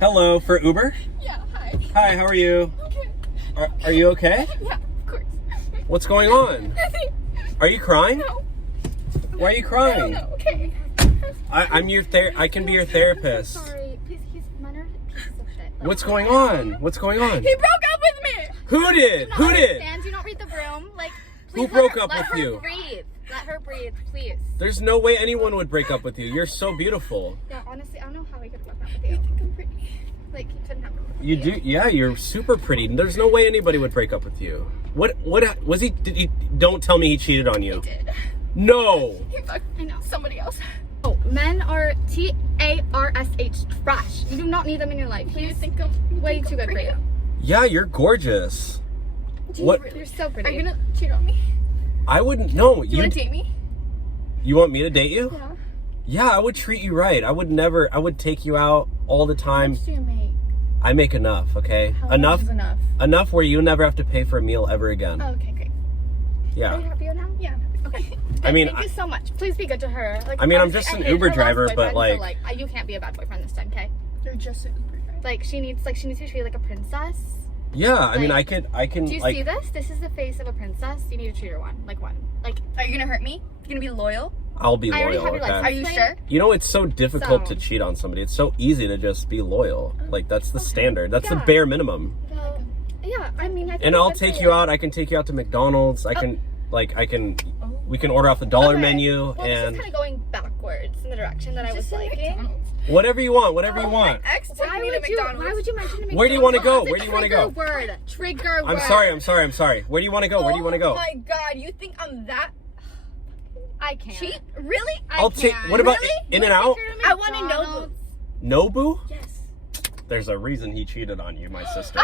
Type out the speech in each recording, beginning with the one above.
Hello, for Uber? Yeah, hi. Hi, how are you? Okay. Are you okay? Yeah, of course. What's going on? Nothing. Are you crying? No. Why are you I don't crying? know, okay. I'm your I can be your therapist. Sorry, please, he's minor pieces of shit. Like, What's going on? What's going on? He broke up with me! Who did? Who did? Understand? Do not read the room. Like, Who please broke let her, up let with her you? Breathe. Let her breathe, please. There's no way anyone would break up with you. You're so beautiful. Yeah, honestly, I don't know how he could have broken up with you. think I'm pretty. Like, he couldn't have broken up with You do, yeah, you're super pretty. There's no way anybody would break up with you. What was he, don't tell me he cheated on you. He did. No. He fucked I know. somebody else. Oh, men are TARSH trash. You do not need them in your life. You He's think I'm way too good for you. Yeah, you're gorgeous. What? You're so pretty. Are you gonna cheat on me? I wouldn't, no. You wanna date me? You want me to date you? Yeah. Yeah, I would treat you right. I would take you out all the How time. much do you make? I make enough, okay? How Enough, much is enough? enough where you never have to pay for a meal ever again. Oh, okay, great. Are you Yeah. happy now? Yeah. Okay. I mean, Thank you so much. Please be good to her. Like, I mean, I'm honestly, just I an hate Uber her last driver, but, boyfriend, like- so, you can't be a bad boyfriend this time, okay? You're just an Uber driver. Like, she needs to be treated like a princess. Yeah, I mean, Like, I can, Do you like, see this? This is the face of a princess. You need to treat her one. Like, Are you gonna hurt me? You gonna be loyal? I'll be I already loyal, have your okay? Are you sure? You know, it's so difficult So- to cheat on somebody. It's so easy to just be loyal. Like, that's the standard. That's the Yeah. bare minimum. well, yeah, I mean, I think And it's I'll good for take you out. I can take you out to McDonald's. We can order off the dollar Okay. menu Well, this and is kind of going backwards in the direction that I was liking. whatever you want, whatever you want. My ex took Why me to would you mention a McDonald's? Where do you wanna go? It's a Where do you wanna go? Trigger word. Trigger word. I'm sorry. Where do you want to go? Where do you want to go? Oh my god, you think I'm that I can't. cheap? Really? I'll take. What about In and Out? I wanna know. Nobu? Yes. There's a reason he cheated on you, my sister.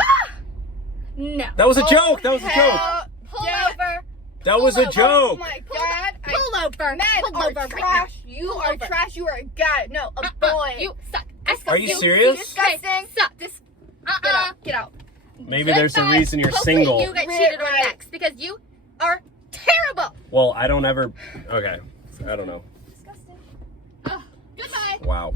No. That was a joke. That was a joke. Pull Yeah. over. That was a Oh joke. my god. Pull over. Men Pull are over right trash. now. You Pull are over. trash. You are a guy. No, a boy. You suck. Are you serious? Disgusting. Suck. Get out. Get out. Maybe there's a Goodbye. reason you're Hopefully single. you get cheated on Right. next because you are terrible. Well, I don't ever. Okay. I don't know. Disgusting. Goodbye. Wow.